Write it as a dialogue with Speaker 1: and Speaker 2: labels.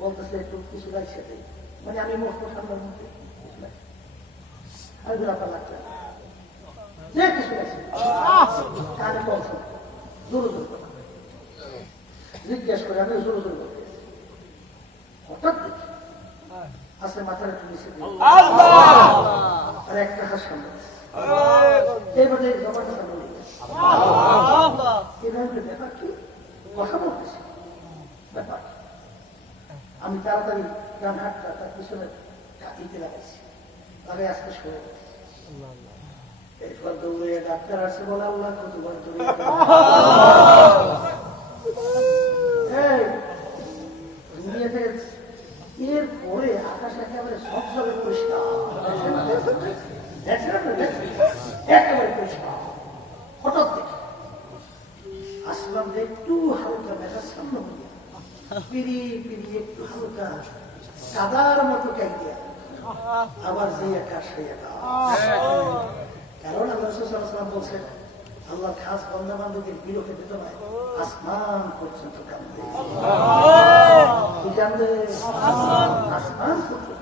Speaker 1: বলতেছে একটু কিছু লাগছে মানে আমি মস্ত ঠান্ডার মধ্যে আমি বলি, আপনার লাগছে। যে কিছু লাগছে। কম শোনে। জোর জোর জিজ্ঞেস করে আমি জোর জোর করতে হঠাৎ দেখি আসলে মাথার একটু নিচে আর একটা হাত সামনে আছে। এইবারে সামনে নিয়ে গেছে। এবার বলে, ব্যাপার কি কথা বলতেছি ব্যাপার কি? আমি তাড়াতাড়ি ডান হাতটা তার পিছনে কাটিতে লাগাইছি। লাগাই আজকে সরে। এরপর দৌড়ে ডাক্তার আসছে বলে আল্লাহ দৌড়ে এর পরে একেবারে হঠাৎ আসলাম একটু হালকা মেঘার সামনে হইয়া পিড়ি পিড়ি একটু হালকা। কাদার মতো কাইয়া। আবার যে একা সেই একা কারণ আল্লাহ সাল্লাম বলছেন আল্লাহ খাস বন্ধা বান্ধবের বিরোধে বেদনায় আসমান পর্যন্ত কান্দে আসমান পর্যন্ত।